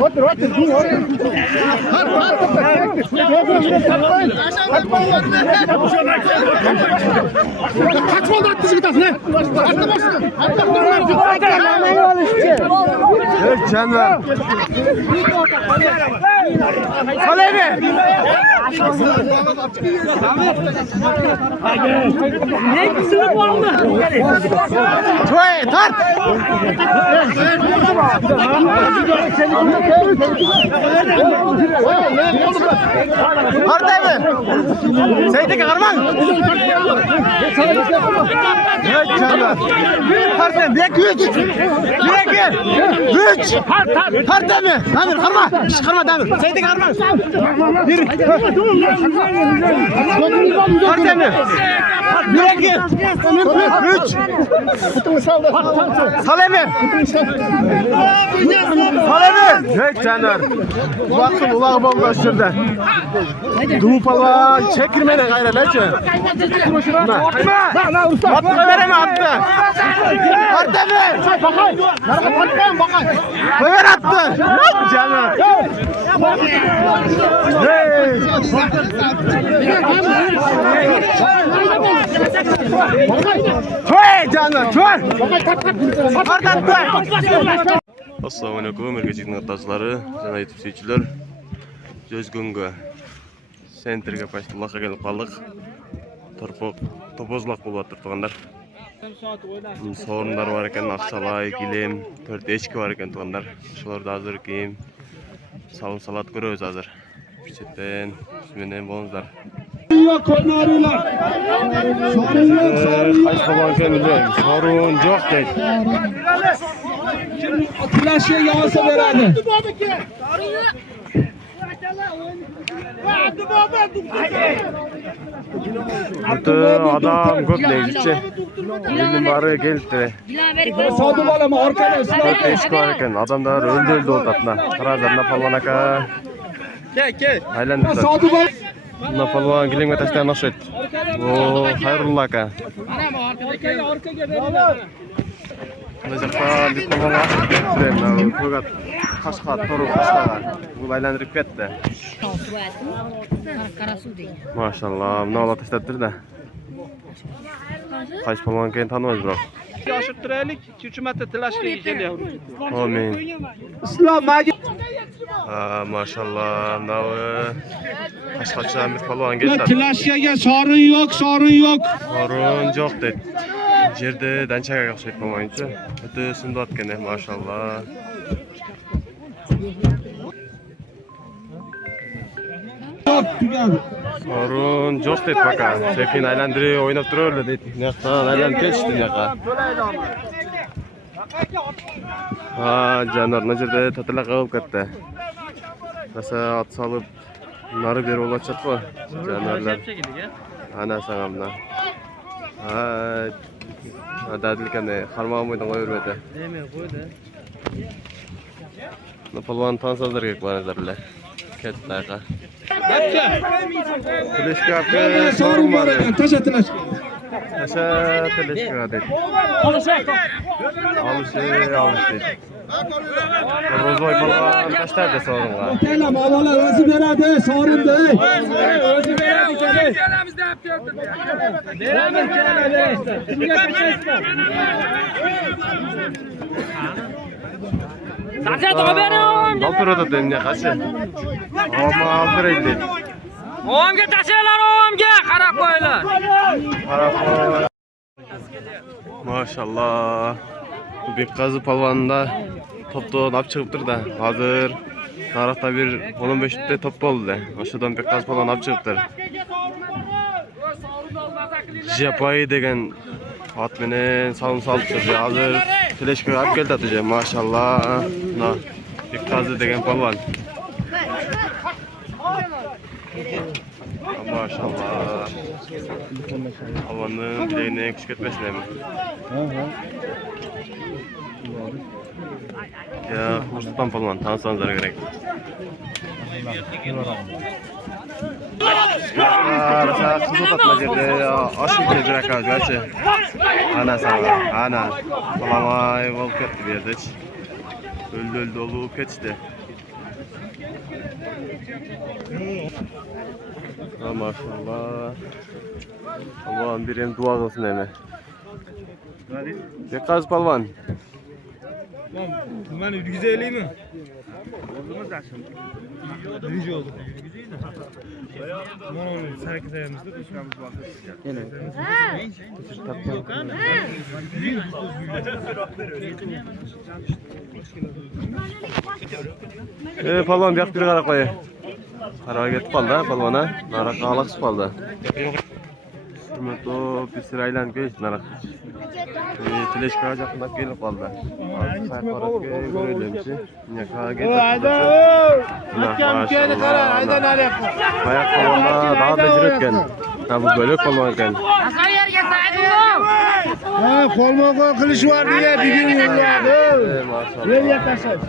Otur. Kaçma da attı çıkıtasın he. Canlar. Alevi. Ne sınıf var mı? Çoğu tart. Tart abi. Seydik Arman. Evet canlar. Tart abi. Bir güç. Tart abi. Damir kırma. Kırma Damir. Seydik Arman. Yürü. Tart abi. Bir iki. Üç. Salemi. Evet canlar. Baktım ulağı bomboşturdu. Duvu falan çekirmene gayrı leçe. Atma vereme attı. Attı mı? Ver attı. Canlar. Çoğu canlar. Çoğu. Assalamu alaikum, erkekçilik noktasları, jana YouTube seyirciler. Jözgөнгө sentrге Paştulak'a gelip kaldık. Topozlak bulup atır tuğanlar. Sorunlar var eken, akçalay, gilim, 4 eşki var eken tuğanlar. Şularda hazır kiyim, salım salat görüyoruz hazır. Piçetten, üstünden bolunuzlar. Yok oynarlar. Kaç babam kendine, sorun yok değil. Flaşya yağsa veradi. Burada adam köp neyse. Benim bari geldi. Sadı balama arkadaş. Dört eşki var eken, adamlar öldü otatına. Karazarına falan aka. Gel. Aylandılar. Sadı balama. Bunda palvan gilinge taştan nasıl et? O hayrullah aka. Arka gel. Mızıkta bir palvan var. Fakat kaşka, toru kaşka. Bu aylandırıp gitti. Maşallah, ne ola taştattır da. Kaç palvan keyin tanımaz bırak. Yaşıttıraylık, 2-3 metre telaşlı geliyor. Amin. İslam magi. Maşallah, navı. Kaşkaçan bir palvan geldi. Flaşyaga sorun yok. Sorun yok dedi. Jerde dançaga yakışık olmayınca. Öte sundu atkene maşallah. Yok tügedi. Sorun yok dedi baka. Sekin aylandırı oynap duruyor öyle dedi. Nektan aylanıp geçti neka. Canlar necerde tatila kalıp gitti. Mesela at salıp narı beri olacak mı? Canlarlar. Ana sanamla. Dadilkende harmağım oydan koyurmedi. Napalvan tansazlar gerek var ezerle. Ketlaqa. Teleskopga sorun var. Taşa telaş. Taşa teleskop dedi. Alış dedi. Rozoy palvan taşlar da sorun var. Telam avalar özü veradi, sorun değil. Özü veradi gel. Beraber kelame işte. Kimga kaçaysın? Kaçat haberim. Altıroda demne kaçı. Ama aldıraydı. Oğamga taşıylar oğamga. Qarab qo'yinglar. Maşallah. Bu bir kazı palvanında topta nap çıkıptır da. Hazır. Tarafta bir 15'te top oldu. Aşağıdan bir kazı palvan nap çıkıptır. Japayı degen at menen salım salıptır. Hazır. Fleşke ap geldi atıcı. Maşallah. Bir kazı degen palvan. Maşallah. Havanın bileğine küçük etmesine mi? Ya Mustafa palvan tanısanızlar gerek. Rasa kızıl atma yerde aşık gelecek arkadaşlar. Ana sana, ana. Palamay volk etti bir yerde. Öldü olup geçti. Ha, maşallah. Allah'ım birim dua kılsın ene. Bekaz palvan. Ben 150 mi? Birinci oldu. Aman oğlum, serkis ayağımızda düşmemiz var. Palvan bir biri qarak qo'y. Qaraga ketib qoldi palvona. Naraqqa alaqsib qoldi. Hurmatli bisir aylanib keldi naraq. Tilashga yaqinlab kelib qoldi. Sayqaratga yuguraylikchi. Niyaqaga ketdi. Maşallah. Qara, aydan olyapti. Oyoq palvonda da'vatda yurayotgan. Ha bu bo'lak palvon ekan. Ha, qo'lma-qo'l qilish var diye bugun yo'lladi. Maşallah. Yerga tashlash.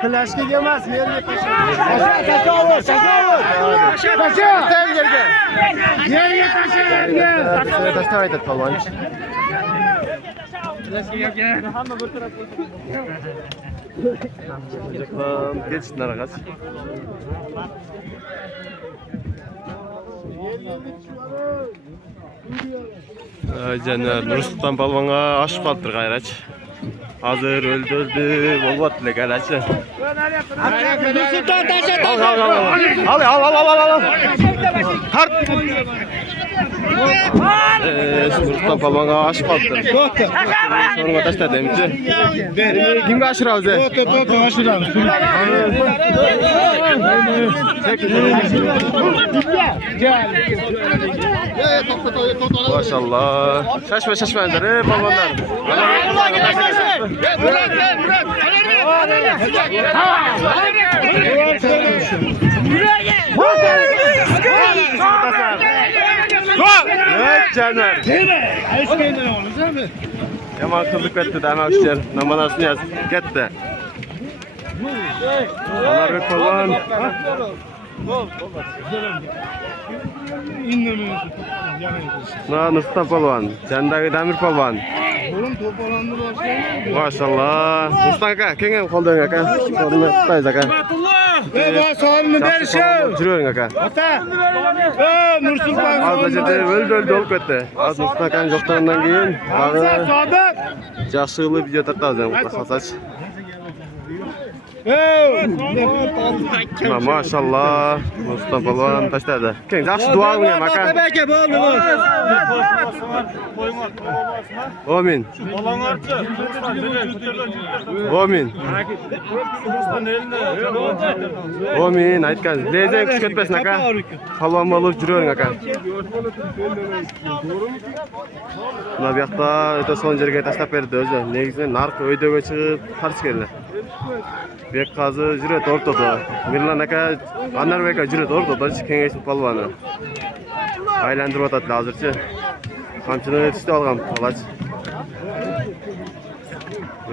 Plashkaga emas, yerga tashlash. Tashavur. Tasha yerga. Yerga tasha yerga. Tashlab aytadi palvonchi. Hamma bir taraf Yaklam geç naraqas. Jana Nursultan palvonga aşıp qoldi qayraç. Hazır öldü bolbatdı qayraç. Nursulton tasha. Al. Kart. Nursultan palvonga aşıp qoldi. Sonra tashladı endi. Kimga aşırabız? To'xta, aşıramiz. Maşallah. Şaşmayınlar palvonlar. Evet canlar. Yaman kızlık etti de ana uçlar. Namanasını yaz. Gitti. Anar bir palvan. Nursultan palvan. Sendagi Damir palvan. Maşallah. Nursultan aka, kengem qo'ldan aka. Qo'lni tutaysiz aka. Sog'liqni berishim. Juravering aka. Ota. Nursulton. Hozircha o'ldi olib ketdi. Hozir Nursultan akaning yo'qligidan keyin Sodiq. yaxshi qilib video tartamiz ham qilsach. Maşallah. Nursulton palvon tashladi. Keng yaxshi duo qiling aka. Aka bo'ldi. Amin. Amin. Amin. Aytgan. Lezak kuch ketmasin aka. Palvon bo'lib juravering aka. Mana bu yoqda o'ta son yerga tashlab berdi o'zi. Negizida narx uydaga chiqib qarz keldi. Bek qazi jurayapti o'rtada. Mirlan aka, Anarбек aka jurayapti o'rtada, kengashib palvoni. Aylantirib o'tadi hozircha. Qamchini yetishdi olgan qolach.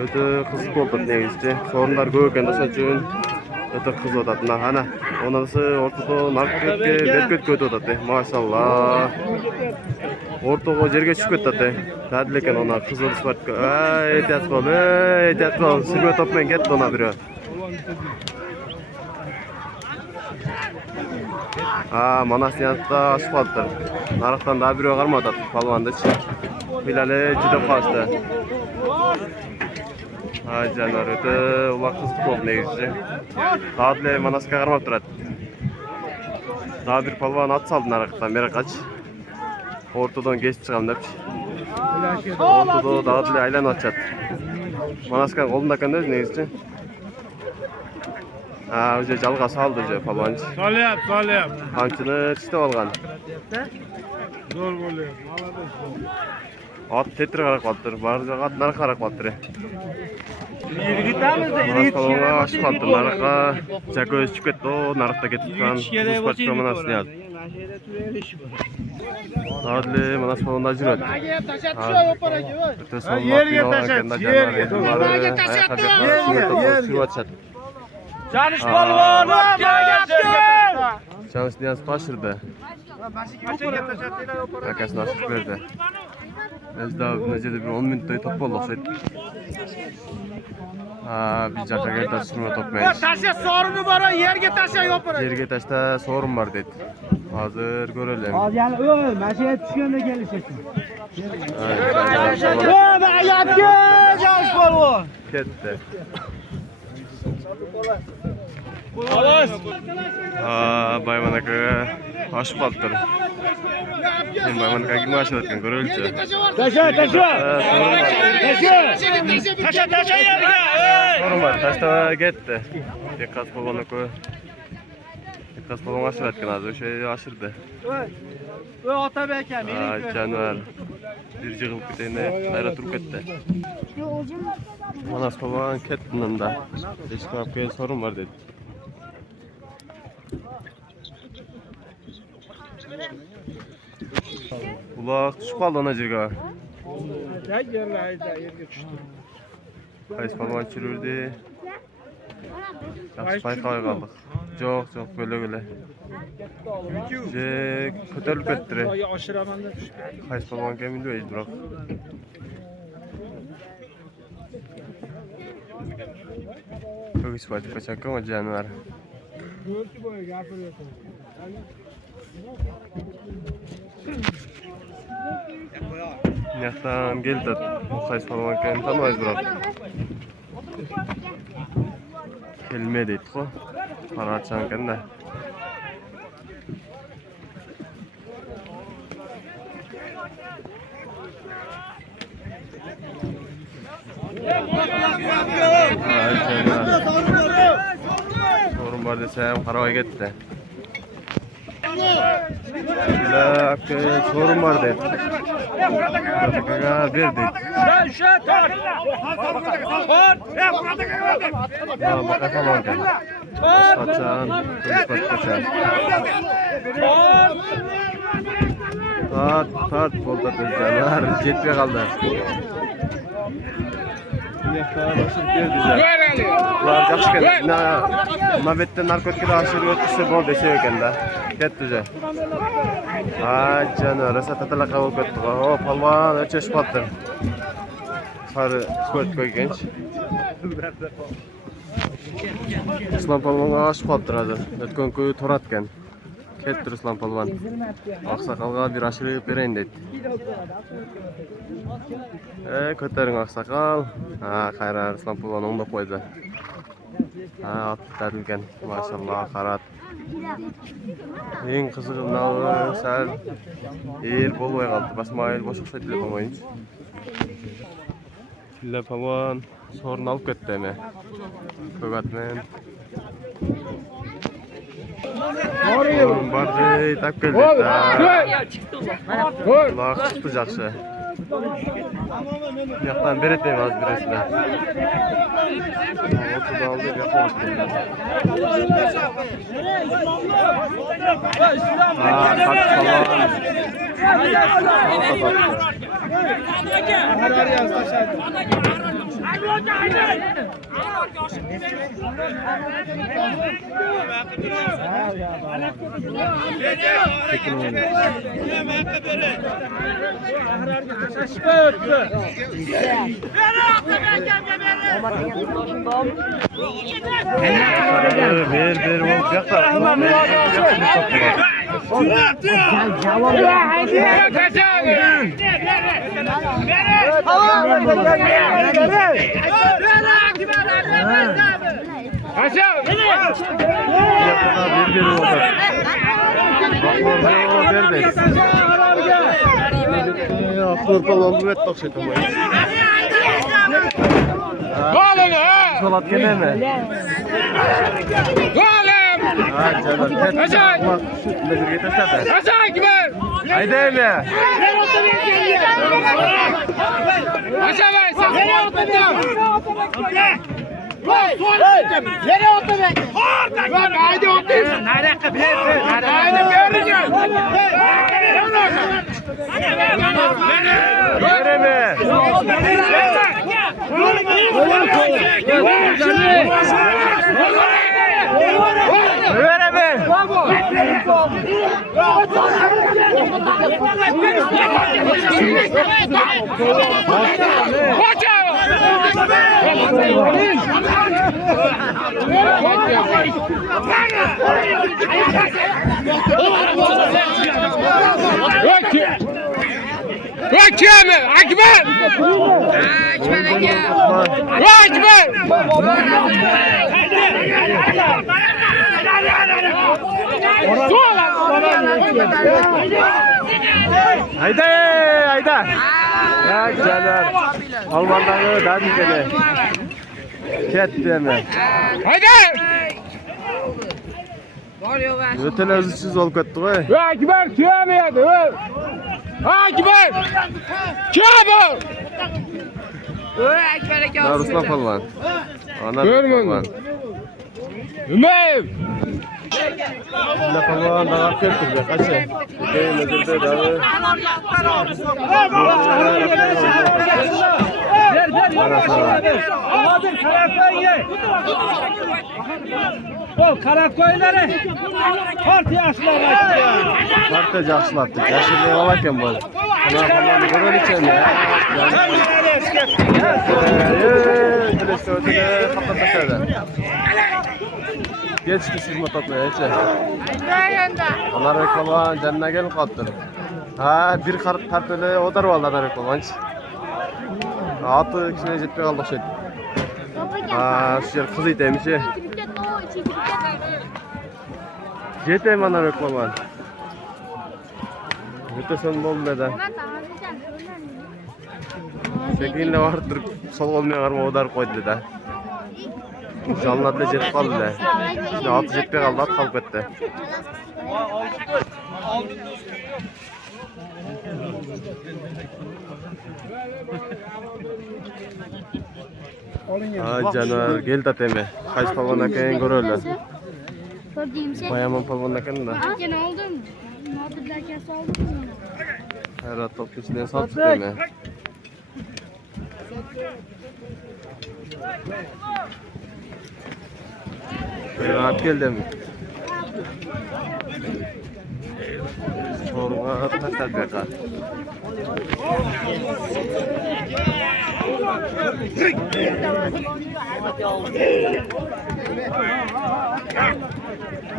O'ta qiziq bo'ldi negizda. Sorunlar ko'p ekan o'sha uchun o'ta qiziq o'tadi. Ana, onasi o'rtada narxga berkit ko'tadi. Maşallah. O'rtaga yerga tushib ketdi. Dadil ekan ona qizil sifatga. Ehtiyot qol. Sirma topmang ketdi ona biri. Manasiyatda asfaltdir. Narxdan da biri qarmadi palvondachi. Bilali juda qoldi. Canlar o'ta ular qiziq bo'ldi negizchi. Dadil manasga qarmab turadi. Nadir palvon at saldı narxdan beri qaç. Ortadan geçip çıkalım dep. Ortada dağıtlı aylan açat. Manaskan kolunda kan öz negizchi. O'sha jalga saldı o'sha palvonchi. Solyap. Qamchini tishtab olgan. Zo'r bo'ldi. At tetri qarab qoldi. Barcha at narx qarab qoldi. Yigitamiz-da, Palvonga oshib qoldi. Narxga jako'z chiqib ketdi. Narxda ketib qolgan. Sifatga manasini yaz. Adli manas palvonda juradi. Yerga tashat. Yerga. Janish polvon Janish pashirdi. Akasini ochib berdi. Ezda necede bir 10 minutda top bollaksaydı. Bir jaka geldi sürme top meyiz. Taşı sorunu var o yerge taşı yok. Yerge taşta sorun var dedi. Hazır görelim. Al yani meşeye düşkende gelişeceksin. Ketdi. Bayman aka aşıp kaldılar. Hem Bayman aka kim aşıp etken görülçü. Taşa. Sorun var, taşta gitti. Dikkat babana koy. Dikkat babana aşıp etken az o şey aşırdı. Otabeyken Canvar. Bir jığılıp bitene hayra turup ketdi. Manas baban kettinden da. Eşkapke sorun var dedi. Ulaq düşüp kaldı ana jirga. Qaysi baban çürürdü. Yaxşı payqay qaldık. Жоқ, böyle. Kötörülüp etdi. Qaysi baban kemin deyil biroq. Çok ispat kaçak ama canvar. Yaxtan geldi. Qaysi baban kemin tanmayız biroq. Kelme deydi ko. Para açan kende. Sorun var desem karavay gitti. Sorun var dedi. Dakika bir dedi. Baka falan kan. Kaçan, kaçan. Tat bolda tezcanlar jetpe kaldı. Ular yaxshi keldi. Navbatda narkotiklar oshirib o'tsa bo'ldi desha ekanda. Ketdi o'zi. Jana rosa tatalaqa bo'lib ketdi. O, palvon o'chishib qoldi. Qari sport qo'yganch. Islom palvonga oshib qoldi hozir. O'tgan kun to'ratgan. Ketdi Islom palvon. Oqsoqolga bir oshirib berayin dedi. Ko'taring oqsoqol. Qayrar Islom palvon o'ngda qo'ydi. Atlatilgan. Maşallah qarat. Eng qizig'i mana sal el bo'lmay qoldi. Basmayil boshqa telefon o'yinchi. Telefon sorun olib ketdimi? Ko'gatmen. Bardi tap keldi. Ular chiqdi yaxshi. Yoqdan bereteyim az biresine. Ortada aldı yapalım. Bir olacak da. Solat gene mi? Haydi mi? Hayda hayda. Ya güzeller. Almanları da dikene. Ketdi mi? Haydi! Öteler üzüksüz olup ketdi koy. Akbar tüyemeydi. Akbar! Çabuk! Ruslan falan. Ana Görmüyor falan. musun? Ömer! Ne falan daha ketdi. Kaçı? Değil nezirde dağı. O karakoyları parti yaşlılar. Parti yaşlılattı. Yaşlılar olarken bu. Ana falan görür için ya. Dilekte ötede kapatmışlar. Geçti siz motoplaya içe. Onlar reklaman canına gelip kalktı. Ha bir kart öyle odar var onlar reklaman. Atı içine jetpe kaldık şey. Ha şu yer kız iteymiş ya. Jeteyim onlar reklaman. Ötesen bol ne de. Sekinle vardır sol olmaya varma odar koydu da. Canlar da jet kaldı da. Şimdi atı jetpe kaldı at kalıp etti. Ha canavar gel da teme. Kaç pavana kayan görürler. Bayaman pavana kayan da. Gene oldu mu? Muhabbet derken saldın mı? Her at topçusundan sattık teme. Rahat geldi mi? Çorba taşlar bekar.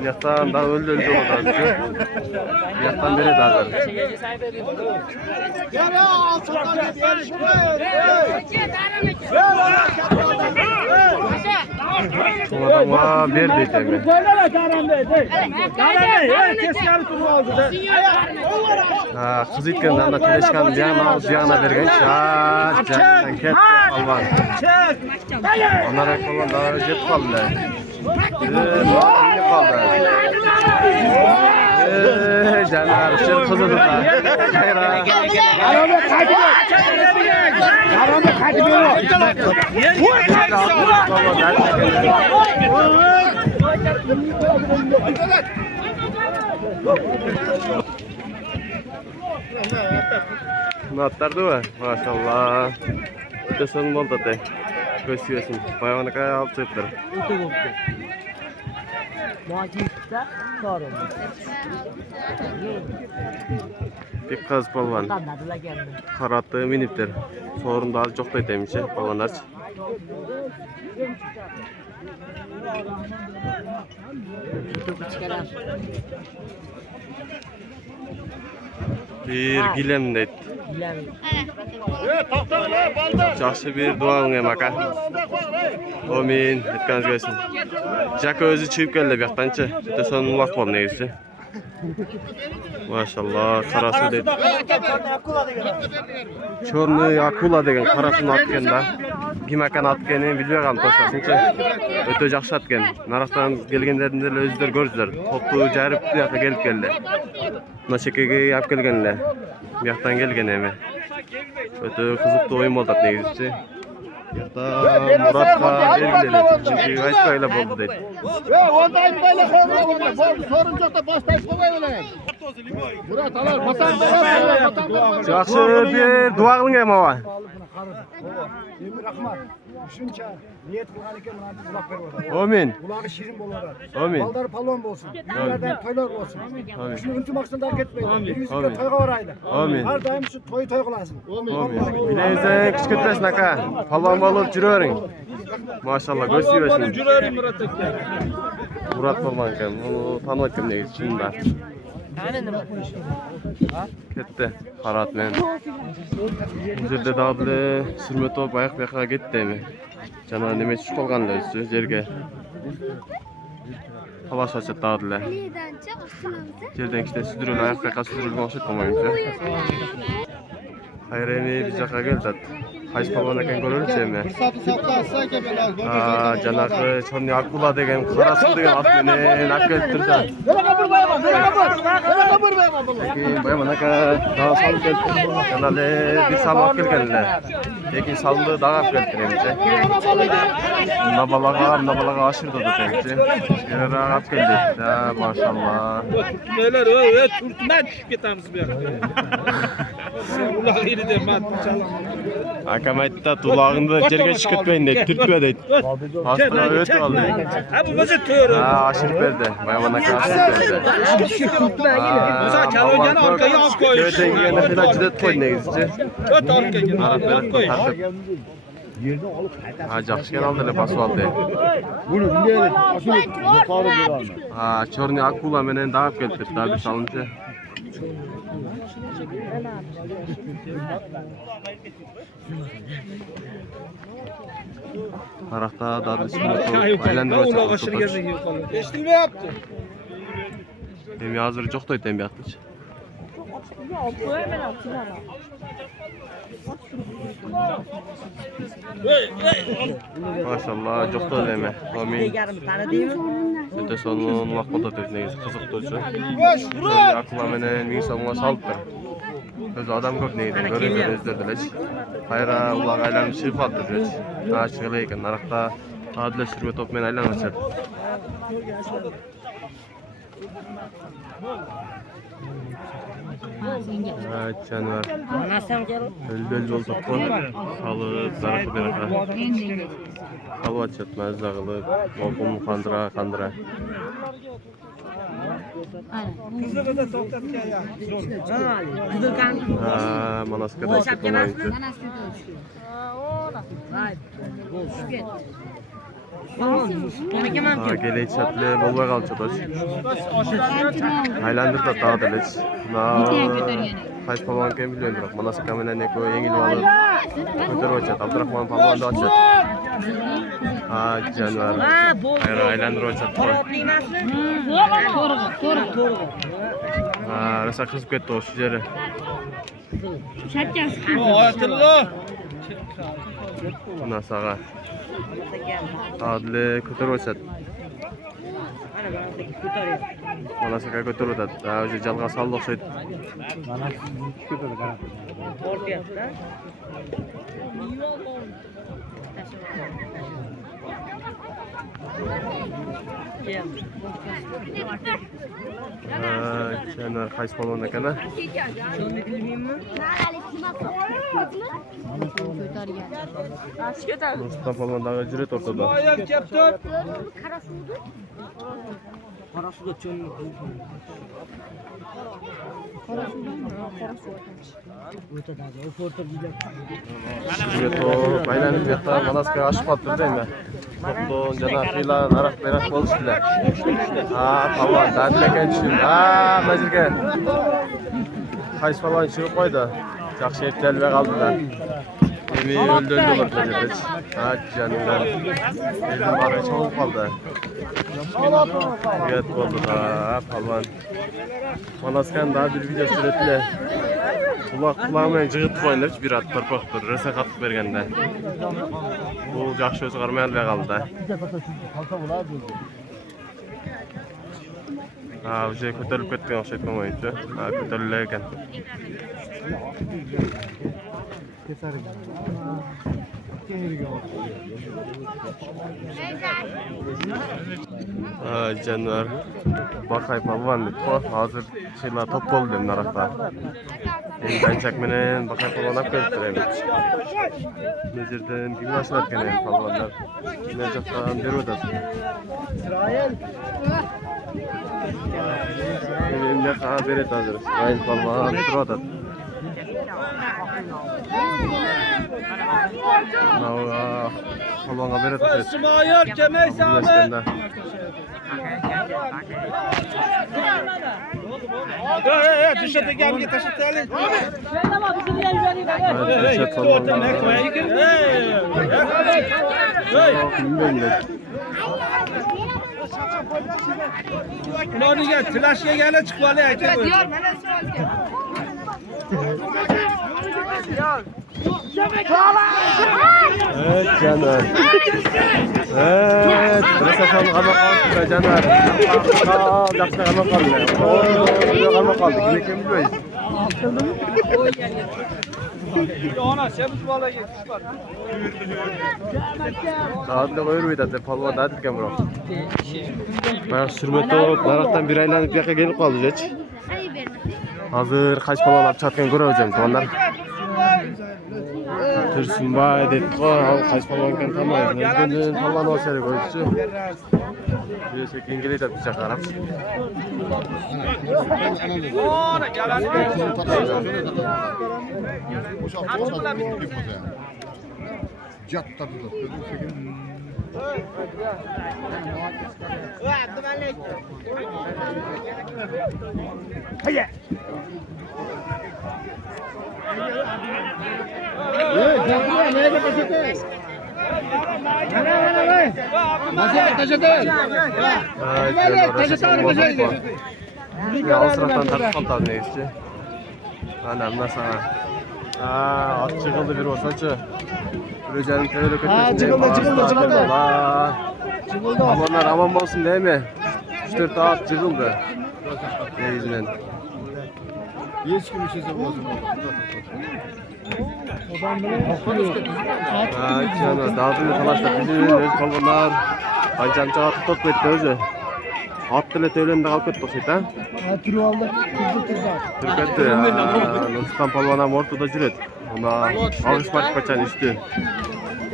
Yatağın daha öldü oldu. Yatağın biri daha var. Çoğadama bir deytemi. Ha, kız itkenden de teleşkan diyana ağız diyana bergen şaat canından ketdi alvan. Onlar ekvallan daha jet kaldı. Ne kaldı? Canar şır kızı da. Hayra. Natlar da var. Maşallah. Bir son oldu da. Gösteriyorsun. Bayağına kadar alt çıktı. Bir kız balvan. Karattığı miniptir. Sorun daha çok da demiş balvanlar. Bir gilem deydi. Жақсы bir duaң emaka. Amin. Etkeniz gelsin. Jaka özü çıkıp geldi bir yaktançı. De son ulak bol negisi. Maşallah karası deydi. Çornu akula degen karasını atken da. Kim ekan atkeni bilbegam toşkasınçı. Öte жақсы atken. Naraqtan gelgenlerinde özler gördüler. Toplu jarıp bu yakta gelip geldi. Mına şekege yap gelgenler. Bu yaktan gelgen emi. Öte kızıklı oyun oldu negisi. Yakta Murat'a belgileli. Çünkü aytpayla boldu deydi. Onda aytpayla boldu. Sorun yok da başlayıp koymayın öyle. Murat alar, vatan. Жақсы bir duağın emi var. Emir Ahmad, düşünce niyet kılgan eken bana bir kulak verip olar. Amin. Kulağı şirin bolalar. Amin. Balları palon olsun. Yerlerden toylar olsun. Amin. Şunu üntü maksında hareket etmeyin. Bir Amin. yüzükle toyga varaydı. Amin. Her daim şu toy kılansın. Amin. Bileysen küçüketmesin aka. Palvan balıp yürüyorsun. Maşallah göz yiyorsun. Cürerim Murat Ekke. Murat Palvan ekan. Onu tanıp ettim neyiz şunda. Ketdi. Qarat men. Bu жерде дагы деле сүрмө топ аяк бияка кетти эми. Жана неме түшүп калган эле өзү жерге. Талаш ачат дагы деле. Liden çık üstüne. Жерден кичине сүдүрүлүп аяк бияка сүдүрүлгөн окшойт комоюнчу. Кайра эми биз жака келатат. Кайсы палван экен көрөлүчү эми. Жанагы Чорный Акула деген кара суу деген ат менен алып келиптир да. Баяман ака дагы салып келиптир. Жана эле бир сам алып келген эле. Экинчи салымды дагы алып келиптир эмчи. Мына балага ашырды да эмчи. Бирара алып келди. Да, машалла. Neler turtma düşüp ketamiz bu yoqqa. Ular yeride mat çalam. Akam aytdı tulağında жерге çıkıtmayın deydi, türtme deydi. Hasta ötüp aldı. Ha bu bizi töre. Aşırıp verdi. Bayaman aka aşırıp verdi. Musa çalıyana arkaya al koy. Köyden gelene falan cidet koydu negizci. Öt arkaya. Arap verip tartıp. Жақсы алды эле басып алды. Чорный Акула менен дагы алып келиптир, дагы бир салымчы. Тарақта дагы айландырып атат. Eshtilmayapti. Эми азыр жоктойт эми биякчы. Maşallah жоктойт эми. Амин. Өтө сонун лакпатат өз негизи кызыктуучу. Акула менен 1000 сомго салыптыр. Өзү адам көп негизи көргөн өздөрү делечи. Кайра улак айланып чыгып калыптыр делечи. Ачык эле экен. Наракта дагы деле сүрмө топ менен айланып атышат. Жаныбар. Өлбөл болсокко салып, заракы берака. Салып атышат, маза кылып, опун кандыра. Kızı da toplatken ya. Manaskada çıkmamayınca. Geley çatlı bolbay kalçat hoş. Aylandırda dağ deleç. Kaç palvan ken biliyorum bırak. Manaskada menen eko yengil alıp götürüp açat. Abdurrahman palvan da açat. Canlar. Aylandırıp açat. Rasa kızıp ketdi o şu jeri. Hatırla. Buna sağa. Adlı kötürüp açat. Manasaka kötürüp atат. Өзү жалга салды окшойт. Жанар кайсы болгон экен а? Mustafa falan daha ücret ortada. Ayak yaptı. Ücret o baylanıp yatta Manaska'ya aşıp attır değil mi? Topluğun cana kıyla narak berak boluştular. Falan dadileken düşün. Mına jirge. Kays falan çıkıp koydu. Жақсы ептербей қалдыlar. Эми өлдü olur жердечи. Жанымдар. Элдин баары чогулуп калды. Үгөт болду да, палван. Манаскан дагы бир видео сүрөт эле. Кулак менен жыгытып коюн депчи бир ат торпоктур, ресе катып бергенде. Бул жакшы өзү кармай албай калды да. Уже көтөрүлүп кеткен окшойт комоюнчу. Көтөрүлө экен. Жануар Бакай палван деп го. Азыр чыйла топ болду эми наракта. Dançak menen bakay palvanap keltirem. Mezirden kim başlar kene palvanlar. Ne jaktan berip atat. Elimde kağa beret hazır. İsrail palvan turup atat. Nava palvanga beret atat. Smayır kemey sami. Düşete gel taşıt ali. Düşet palvanlar. Ulan gel flash ye gele çık vali ayke. Evet Caner. Evet, terasa şan kalma kaldı Caner. Jaksa kalma kaldı. Kalma kaldı. Kim bilmeyiz. Ona şemus valla gel çıkar. Dağıtlı koyurmaydı da palva dağıtırken bırak. Bayağı sürmeti olup daraktan bir aylanıp yaka gelip kaldı geç. Hazır kaç palvan alıp çatken göreceğim onlar. Tursunbay dedik o, kaç palvanken tamayız. Nezgenden palvan olsaydı koyucu. Birisi kengeli de bıçak arap. Ona gel hadi. Ya o sırastan tartışmam tabi ne işte. Anam nasıl at çıkıldı bir olsaçı. Röcanın teveli kötüsünde. Çıkıldı. Amanlar aman olsun değil mi? 3-4 at çıkıldı. Reismen. Hiç kim işe olsun. Canım dağıtımda talaşlar bizim öz balonlar. Aycanca tutup etti özü. At bile tevlerinde kalk ettik şeyt ha. Türü aldı. Türketті Ruslan palvanam ortada жүret. Ona alış paçan üstü.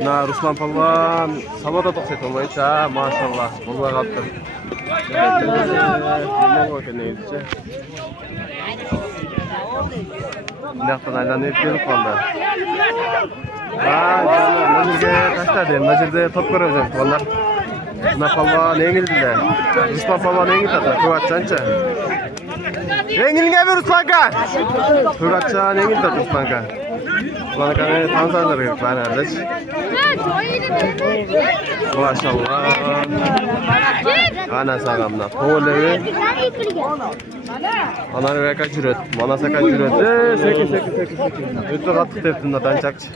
Na Ruslan palvan sabata toqsayt olmayç ha maşallah. Bollar kalktı. Ne var ki neyse. Ndaqtan aylanıp gelip kaldı. Mazirge taşladı. Mazirde top göreceğim onlar. Buna palvan engildiler. Ruslan palvan engildi. Kıvatçança. Engilge bir Ruslanka. Kıvatçan engildi Ruslanka. Ruslanka tanzanlar yok bana kardeş. Maşallah. Ana sağamda. Poğlevi. Anarı ve kaç üret. Manasa kaç üret. Seki. Ötü katı teptinde dançakçı.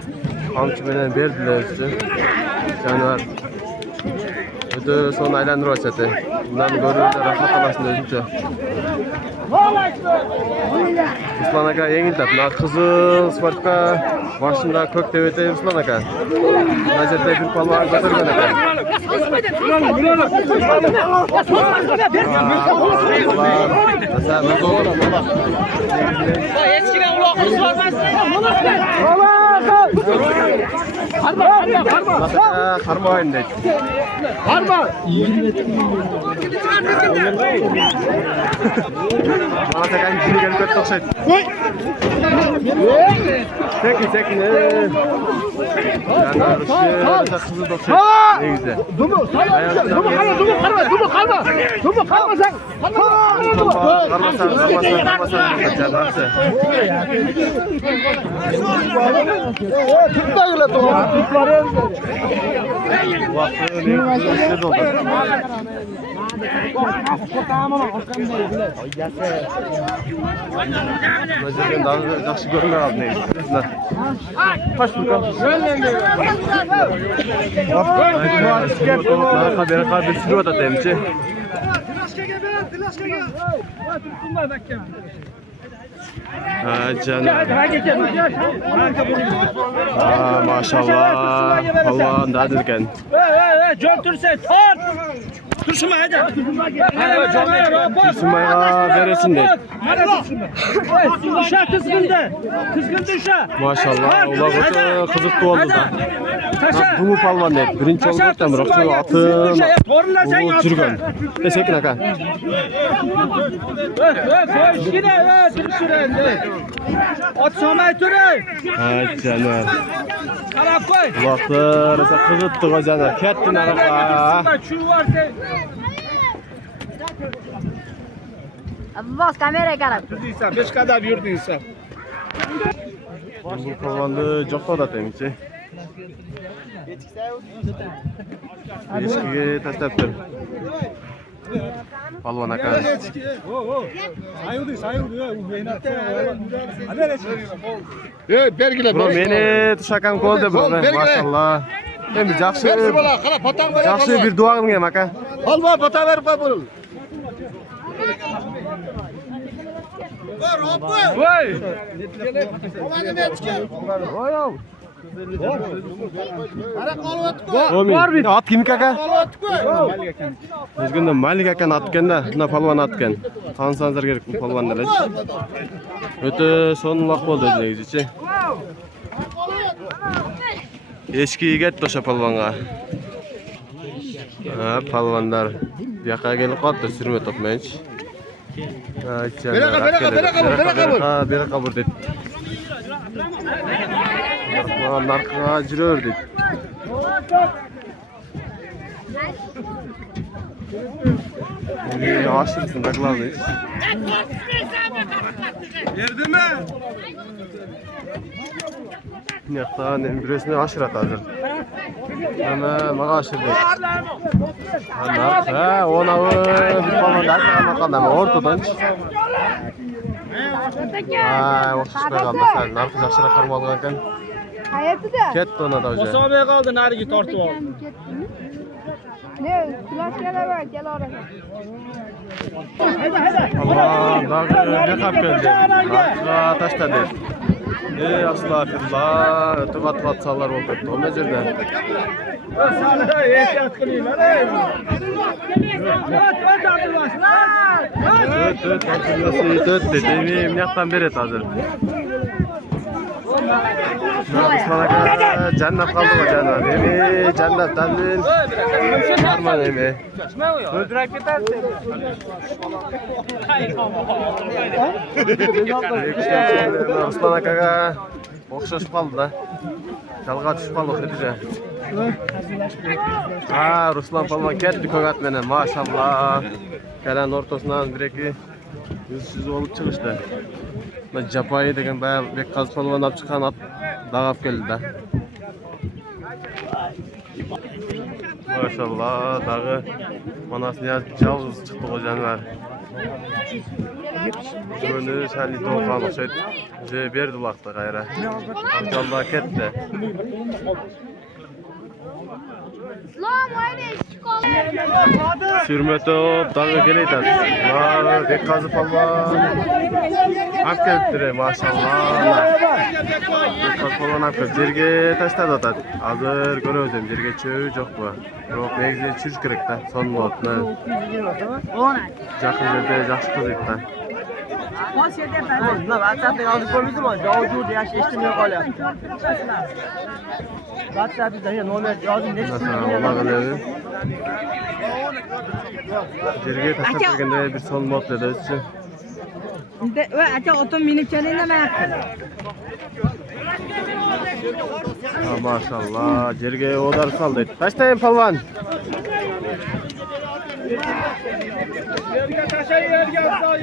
Kamçı benden verdiler üstü. Canvar. Ötü son aylanır olsaydı. Bundan görüyordu rahmat alasın özünce. Ruslan aka yengildi. Buna kızıl sportka başında kök devete Ruslan aka. Nazirde bir palma götürgen aka. Karma oyunda. Harba. Bana tekan kini gelip öttü oxşaydı. Tekin. Yani arışı kızı da oxşaydı. Ne güzel. Dumu kalma sen. Karmasan. Canarsı. Tutma öyle doğru. Tutları Vakti ne güzel oldu. Nazirden daha yaxşı görünür abi neyse. Kaç bakalım. Beraber sürüyor da demci. Ha canım. Maşallah. Palvan da dedirken. Hey, John Turse, tart! Tursunbayga beresin deydi. Uşa tizgindi. Tizgindi uşa. Maşallah, ular ocha qiziqdi oldu da. Dumu palvon deydi. Birinchi o'ldirdim, biroq shu atın u жүрген. Sekin aka. Ko'shgina, turishira. Ot solmay turay. Ay canım. Qarab qo'y. Uloqlar esa qiziqdi qo'jalar. Ketdi naraqa. Shu varsa Abbos kameraga qarab. Yurdiysan, 5 qadam yurdiysan. Bu palvonni jo'qtadi demoqchi. Eshikga tashlabdi. Palvon aka. Belgile. Bro meni tushakam qo'ldi bro. Maşallah. Endi yaxshi. Qara, patang ver. Yaxshi bir duo qilgan aka. Olma, patang verib qo'y bo'ldi. voy. Omin. At kimniki aka? O'zganda Malik akani atganda, bunda palvon atgan. Tansanlar kerak bu palvonlar. O'ta sonliq bo'ldi o'zigacha. Eshkiga ketdi o'sha palvonga. Ha, palvonlar bu yoqqa kelib qoldi, surma topmaychi. Bera qabul dedi. Narxga жүрөр dedi. Aşırısın da kılavuz. Yerdi mi? Yakta birisini aşır at hazır. Ama bana aşır dedi. Ha, ona bir falan da kaldı ortadan. Ha, o'xshash qoldi. Sal narxi yaxshiroq qarab olgan ekan. Qayerda? Ketdi ona da o'zi. Hisobga qoldi, nariga tortib oldi. Ne? Flashkalar var, gel oraya. Allah, ne qilib keldi? Narxga tashladi. Astagfirullah, o'tib atsalar bo'lib ketdi. Nima yerda? Ehtiyot qilinglar. O't dedi. Men yoqdan beradi hozir. Usmon aka jannat qoldi jannat. Jannatdan men farman emi. O'ldirib ketarsiz. Usmon akaga o'xshashib qoldi-da. Jalga tushib qoldi o'xshaydi. Ha, Ruslan palvon ketdi ko'gat meni, maşallah. Kalan o'rtasidan bir-iki yüzsüz olib chiqishdi. Ben Japay degan bayağı bek qaz palvon olib chiqqan at dag'ab keldi-da. Maşallah, dağı manasini javuz chiqdi qo'janlar. Buni sali to'qan o'xshaydi. Bize berdi vaqtda g'ayra. Alloh ketdi. Sürme top, dağı geleydi. Var, bek qazı palvon. Hak kelibdi, maşallah. Bek qazı palvon hak kelibdi. Yerga tashladi otadi. Hozir ko'ramiz, yerga cho'y yo'q bu. Biroq negizda tushirish kerak-da, son vaqtda. Yaqin yerda yaxshi qilibdi. WhatsApp'da yozib qo'ymaysizmi? Javuz yaxshi eshitmay qolyapti. WhatsApp'da nomer yozing, Olmadı. Yerga tashlaganda bir son vaqt dedi. Aka otam menimchani nima qildi? Ha maşallah, yerga o'dar soldi. Tashlayin palvon.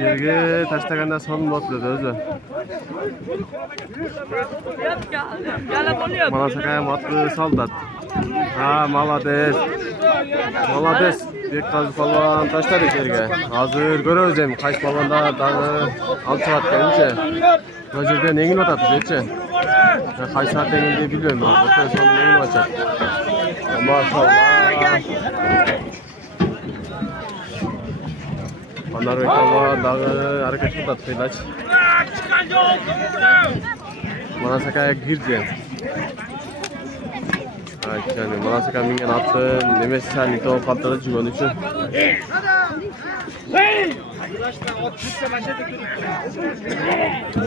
Yerga tashlaganda son vaqt dedi o'zi. Mana sakayam otni soldi. Ha, молодец. Молодец. Bek qazı palvon tashladi yerga. Hozir ko'ramiz ham qaysi palvonda dağı olib chiqayotganicha. Bu yerda nengin o'tadi dechi. Qaysi soatda endi bilmayman. O'tgan son nengin o'tadi. Maşallah. Onlar palvon dağı harakat qiladi qiylaç. Mana sakaya girdi. Yani Manasaka mingen attı. Nemesi senlikte o patladı cügön üçün.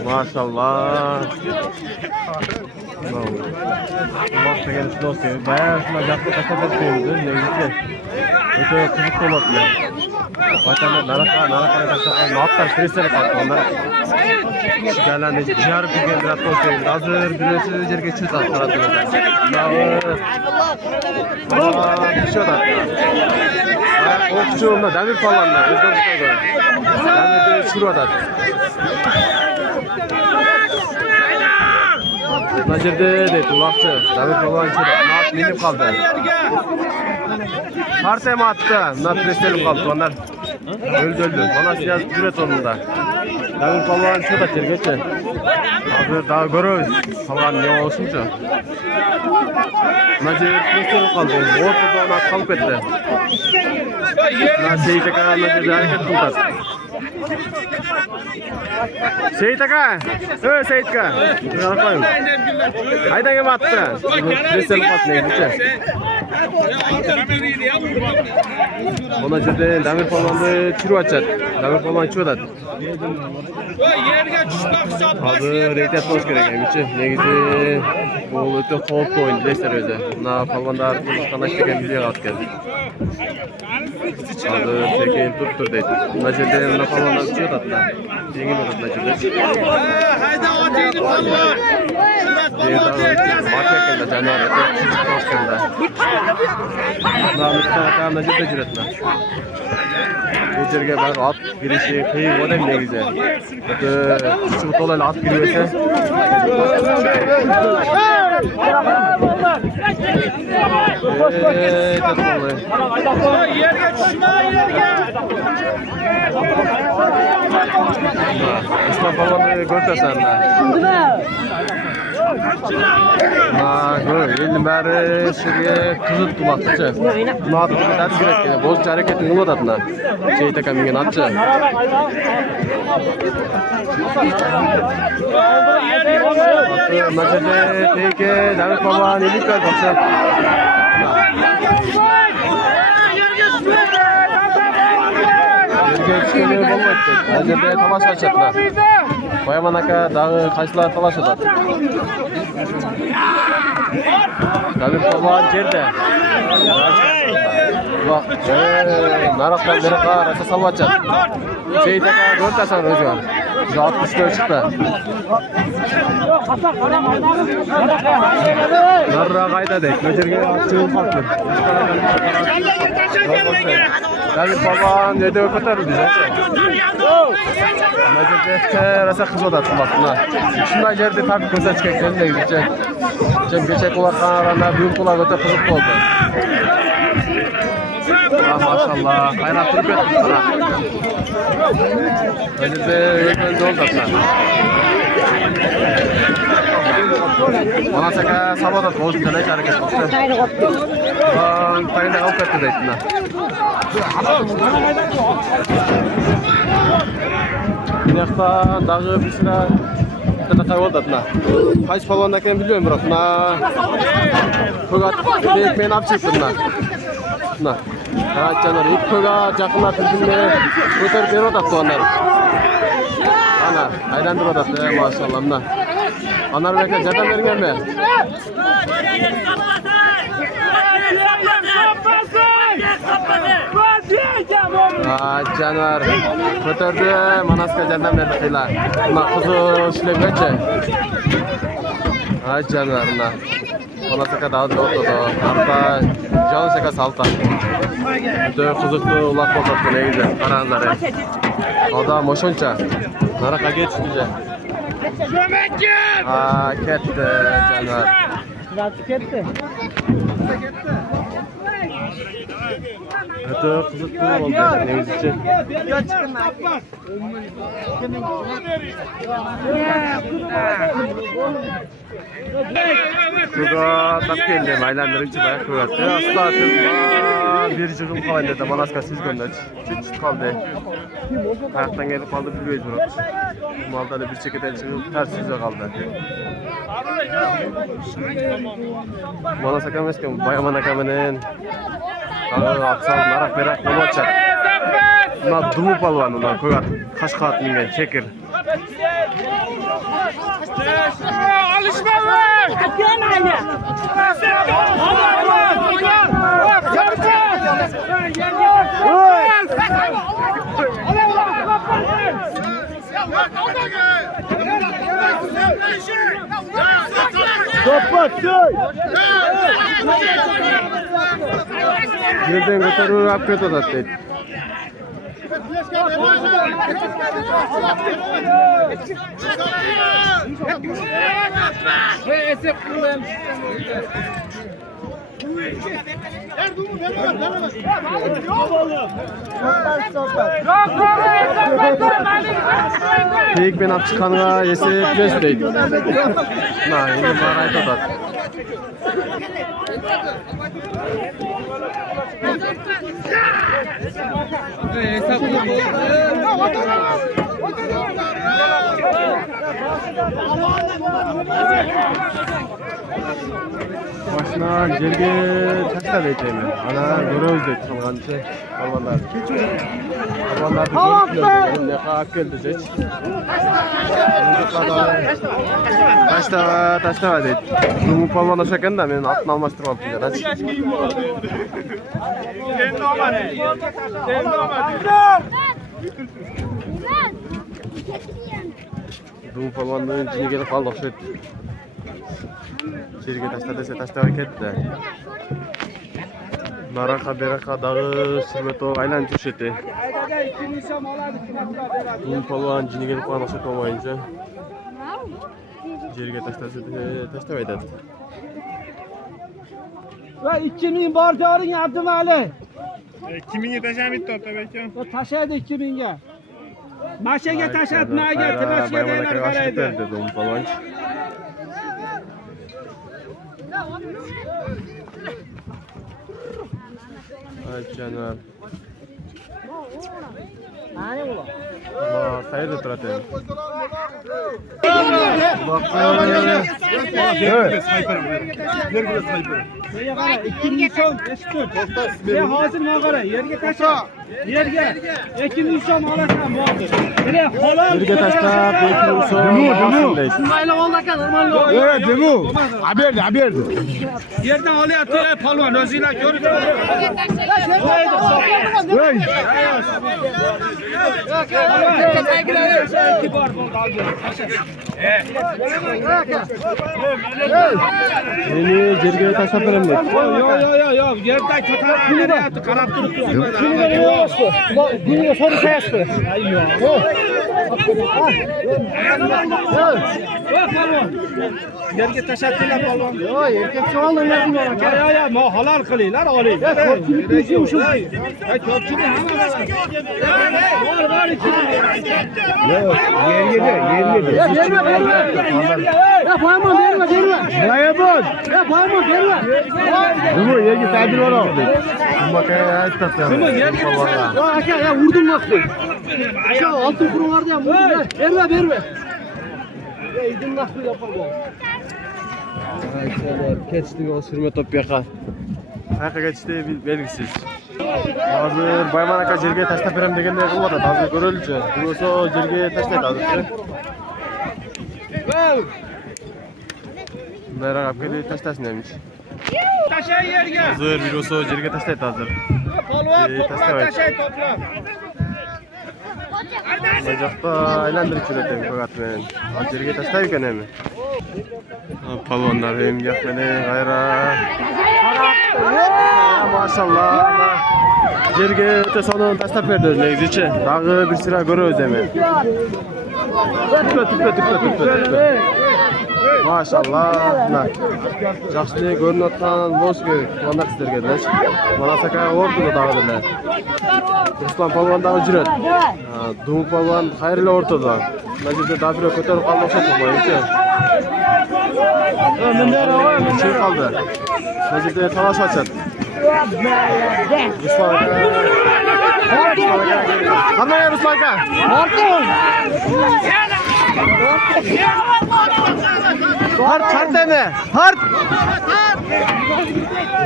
Maşallah. Vakti gelişi dostum. Bayağı şuna jaklı kasap etmeyimiz. Negizli. Öte kızık olmadı. Vatanlar naraka kasaplar. Naatlar stresleri kalktı onlar. Şikayetlendi. Ciğer bir geldi atmosferi. Hazır birisi jerge çıt at karatıyorlar. Bravo. Düşüyor da. Okçuğunda demir falan da. Demir de şurada. Nazirde de tulakçı. Demir falan şurada. Naat minip kaldı. Partaya mı attı? Naat preslerim kaldı. Onlar öldü. Bana siyaz cüret onunda. Demir falan şurada tergeçe. Abi daha görürüz. Falan ne olsunca. Nazir preslerim kaldı. Ortada ona kalıp etti. Seyit Aka Nazir'de hareket kıldı. Seyit Aka. Seyit Aka. Haydan yeme attı. Preslerim kaldı neydi? Ona жерде Дамир Палванды чүрүп атышат. Дамир Палван чүрүп атат. Азыр рейт болуш керек эмчи. Негизи бул өтө кооптуу оюн билесиздер өзү. Мына палвандар кандай экен билбей калат экен. Азыр секен туруптур дейт. Мына жерде мына палвандар чүрүп атат да. Жеңил атат мына жерде. Хайда атыйды палван. Бак экен да жаныбар экен да. Mına жерде жүрөт мына. Бул жерге баягы ат кириши кыйын болот эми негизи. Чыгып эле ат кирбесе. Yerге түшмө, yerге. Osman Palvan'ı görüyorsan da. Elin beri şuraya kızıl tumaktı. Bunu atıp ders gerekli. Bozca hareketini umut adına. Seyit Aka mingen atçı. Maçede teke Damir Palvan ilik ver baksa. Yerge болмайды. Мына жерде талаш ачат. Баяман ака дагы кайсылар талаш атат. Дамир Палван жерде. Нарактан бери караса салып атат. Seyit Aka көртасаң өзү. 60 чыкты. Нарра кайда дейт. Мына жерге чыгып калды. Damir Pалван öde көтөрүлдү. Мына жерде раса кызып атат мына. Ушундай жерде тартып көрсөтүш керек негизичи. Кече кулаккана бүгүн кулак өтө кызык болду. Maşallah, kaynak turup etmiş sana. Önünde öğretmenci oldu aslında. Manasaka sabotat oldu ki hiç hareket etmişti. Tayında kalıp etti de ettiğinde. Binekten dağı bir sıra kay oldu aslında. Kaç palvandayken biliyorum bırak. Kogat ekmeğini apçıktı bunlar. Canlar ipkoga жақында тізімде көтеріп беріп атат туғандар. Ана, айландырып атат, машалла мына. Анарбекке жардам берген бе? Жанар көтерді, Манаска жардам берді қила. Мына қызы шілемгенше. Жанар мына. Manasaka dağıdı oturdu. Arpa canı seka salta. Öte kızıklı ulak bozattı ne güzel. Karanları. O da moşonça. Naraka geçince. Ketti canlar. Ketti. Öte kızıklı oldu ne güzel. Kuga tak geldi, aylandırıcı bayağı kuvvetli. Asla bir cıgım kaldı da Manaska siz gönderdi. Çıt kaldı. Ayaktan gelip kaldı bir göz vurup. Malda da bir çekeden çıkıp ters yüze kaldı. Manas aka emaskan, Bayaman aka menen. Atsal narak berak bolotchak. Mына Dumу palvan, мына көк ат, Қашқат minген Шекер. Yerden götürüp alып кетип атат дейт. Teyikпен алып чыкканга эсептелес дейт. Мына эми баары айтып атат. Başına жерге таштап этеми. Ана көрөбүз дейт калганчы балбандар. Балбандарды көрүп жака алып келди дейт. Таштаба дейт. Dumу балбан ошо экен да, мен атын алмаштырмапмын да. Dumу балбандын жини келип калды окшойт. Жерге ташта десе таштабай кетти. Нарака берака дагы Сүрмөтөө айланып жүрүшөт. Dumу балбан жини келип калган окшойт болмайынча. Жерге таштаса таштабай атат. Ve 2000 borcaring Abdumali. 2000'e taşamaydı Otabek. O taşadı 2000'e. Maşaga taşatmaga, tıraşga deyler qaraydi. Dumu balban. Ay canım. Qayerda turadi? Yerga qara, 2000 so'm eshitib. Men hozir men qara, yerga tasha. Yerga 2000 so'm olasan bo'ldi. Mene halol. Yerga tashlab 2000 so'm. Mayli oldi aka, normal. Demu. Aberdi. Yerdan olyapti, polvon o'zinglar ko'rib. Meni yerga tashlab beraman. Yo'q, yerdan ko'tarib qo'yapti, qarab turibdi. Bunga so'rashayapti. Yerga tashatdilar polvon. Yo'q, yerga cho'ldilar. Yo'q, mo halol qilinglar, olinglar. Ko'pchilik shu. Ko'pchilik hamma. Bor ichida. Yo'q, yerga. Ya boyman berma. Boyman. Ya boyman berma. Nima yerga ta'bir bo'lar dedi. Nima aytdi? Nima yerga Yo'q aka, ya urdim vaqti. Shu oltin quroqlarni ham berma. Idin vaqti yapalım. Ketdi o Сүрмөтөө yoqqa. Qayerga ketdi belgisiz. Hozir Bayman aka yerga tashlab beraman deganda qilib hozir ko'rilchi. Bo'lsa yerga tashlaydi hozir. Nara olib kelib tashlasin demiş. Tashay yerga. Hozir bo'lsa yerga tashlaydi hozir. Polvon to'plab tashay to'plab. Bu yoqda aylantirib keladi ko'gatmen. Hozir yerga tashlay ekan-mi? Polvonlar ham yoqmani g'ayra. Maşallah. Yerga o'ta soni tashlab berdi o'zicha. Dag'i bir sira ko'ramiz hemen. Tüppe. Maşallah. Yaxshi ko'rinayotgan bo'lsa, mana sizlarga dash. Mana saka o'rtada dag'ilar. Ruslan polvondan jur'at. Dumу polvon xayrli o'rtada. Majida dabira ko'tarib qoldi o'xshatmaydi. Şey kaldı. Majida talash ochadi. Ruslan aka. Qanday Ruslan aka? Tart deme. Tart.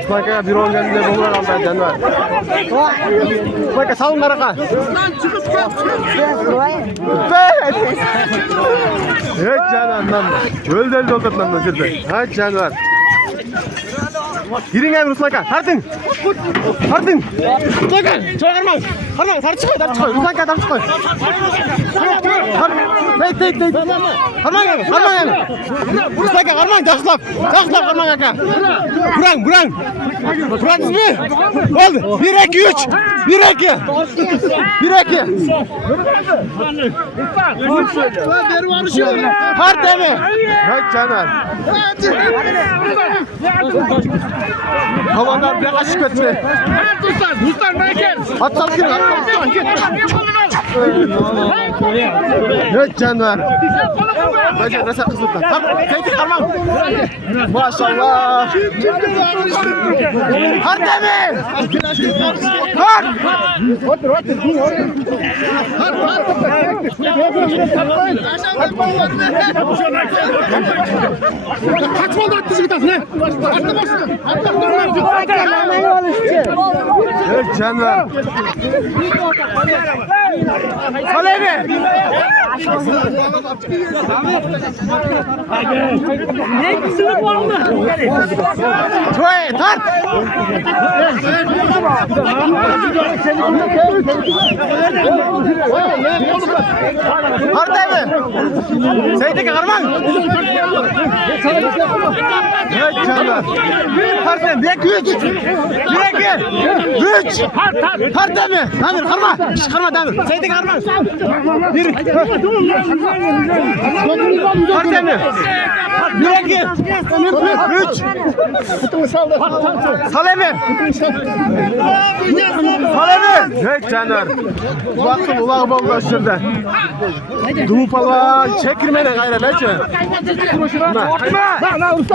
Usmanka bir on geldi de bulur aldı canlar. Usmanka salın karaka. Evet canım. Öldü doldurtmam da şurada. Ha canlar. Girin gelin Usmanka. Tartın. Tartın. Usmanka. Çağırma. Harman. Tart çıkıyor. Tart çıkıyor. Usmanka tart çıkıyor. Teyit. Harman gelin. Harman gelin. Usmanka harman. Жақсылап. Жақсылап harman kaka. Burang. Buradınız mı? Oldu. 1-2-3. 1-2. Tart deme. Evet canlar. Havandan bir kaşık götürün. Ruslan Merkel. At salkın. Evet canlar. Bence nasıl kızıldı? Tamam. Teyit harman. Maşallah. Tart deme. Tart. Kaç oldu attı zıkıtasın he? Attı başını. Evet canlar. Salemi. Ne güzel oldu. Çoğu tart. Tart deme. Seydik harman. Evet canlar. Tart deme. 1-2-3. Tart deme. Demir harma. Harma demir. Seydik harman. Yürü. Tart deme. 1-2-3. Salemi. Evet canlar. Bakın ulağı bomba şurada. Dumupala çekirmene gayrı lan.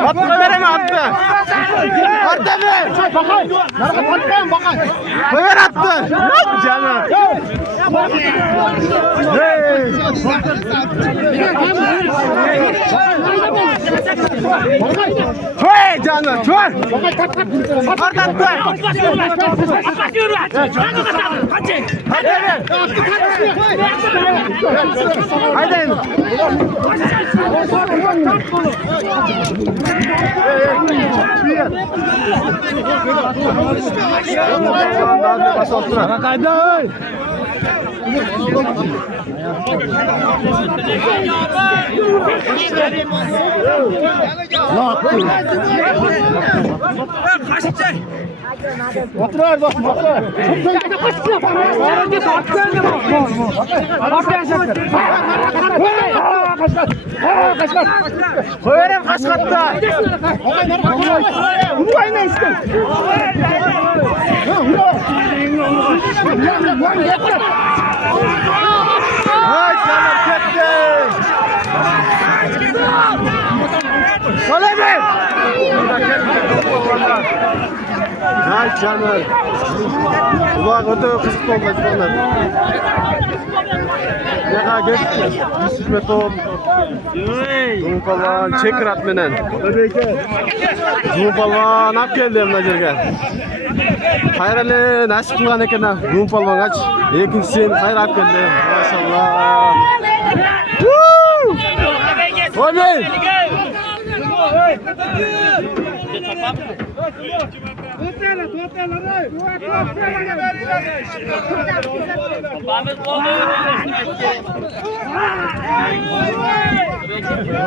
Atma vereme attı. Attı mı? Bakın. Ver attı. Canım. Hey. Hey canım. Çor. Attı. Haydi. Otur bak. Koyarım kaçkatta. Hay canım gitti. Salemi. Hay canım. Ulan öte kısık oldu onlar. Ya geçti. Düşme top. Dumupalvan çekir atmenen. Dumupalvan ak geldi emnacırga. Hayralı nasip kılgan eken Dumupalvan kaç. Ekinsin hayır ak geldi. Maşallah. Omen.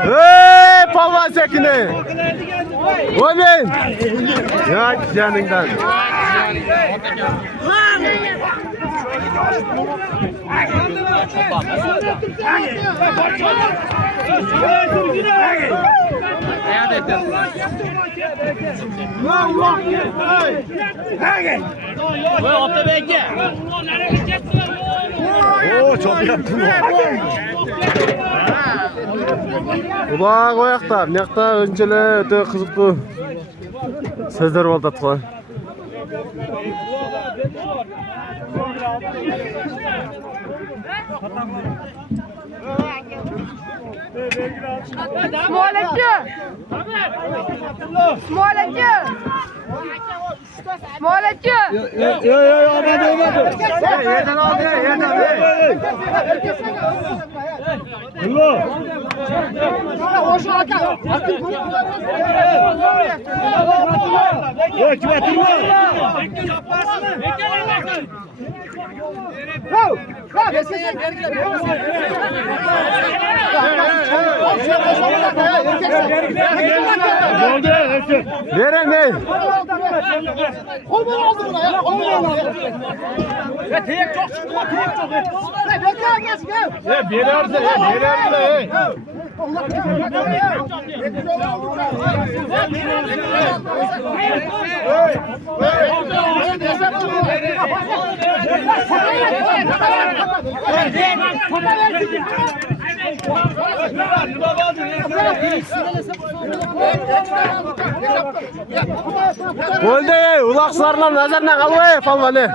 Hey palvan sekine. Omen. Ya canından. Oo çok yaptın. Ulan koyakta, mınakta önceler öte kızıklı sözler oldu atқан. Smoletçi. Smoletçi. Smoletçi. Yerden aldı ya, yerden. Veren ne? Golde, ulaqsılarla nazarına qalmay, palvani.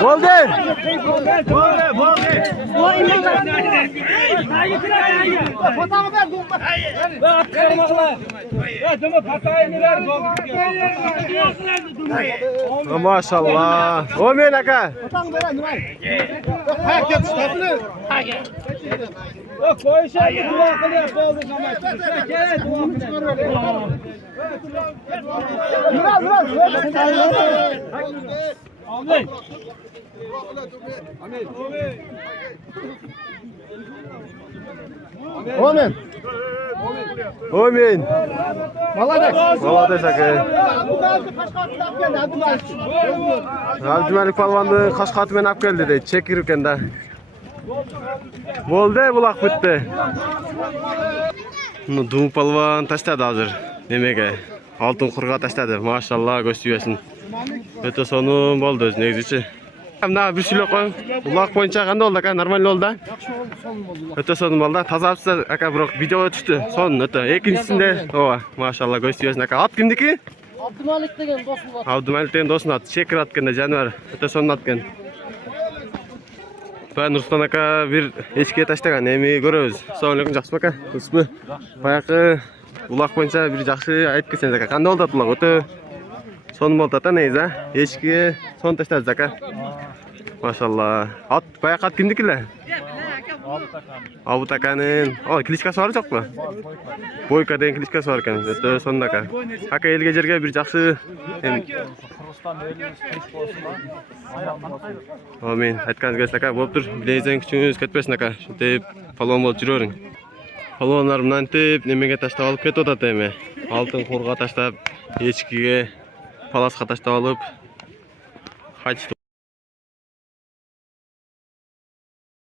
Golde. Maşallah. O men aka. Koyuşa dua kılıyor oldu zaman. Gel dua Amin. Omen. Omen. Молодец aka. Abdumalik palvanды Qashqati men olib keldi deydi. Chekir ekanda. Bo'ldi, buloq bitdi. Dum palvan tashladi hozir. Nimaga? Oltin qurg'a tashladi. Mashallah, go'shtiysin. O'ta sonum bo'ldi o'z negizichi. Hamda bir shilo qo'y. Buloq bo'yicha qanday oldi aka? Normal oldi. O'ta sonum bo'ldi. Tozalabsiz aka, biroq video tushdi. Son o'ta. Ikkinchisinde, ova, mashallah go'shtiysin aka. Ot kimniki? Abdumalik degan do'stim bor. Abdumalik degan do'stim ot. Chekir otganda janvar. O'ta sonum otgan. Ben Ruslan aka bir echkiga tashlagan. Emi ko'ramiz. Assalomu alaykum, yaxshimi aka? Yaxshimi? Bayaqi buloq bo'yicha bir yaxshi aytib ketsangiz aka. Qanday oldi buloq? O'ta son bo'ldi-da, neyza? Echkiga son tashladi aka. Mashallah. Ot bayağı at kimdikiler? Abu Takan'ın. O klişkası var çok mu? Boyka'dan klişkası var kan. Evet sonunda kan. Haka el geçerge bir jakşı. Amin. Aytkanız gelsin aka. Bolup tur. Bileyizden küçüğünüz ketmesin aka. Şimdi palon bolup жүрөөрүң. Palonlar mынан tep немеге таштап алып кетип атат эми. Алтын корго таштап, эчкиге, паласка таштап алып, кайтып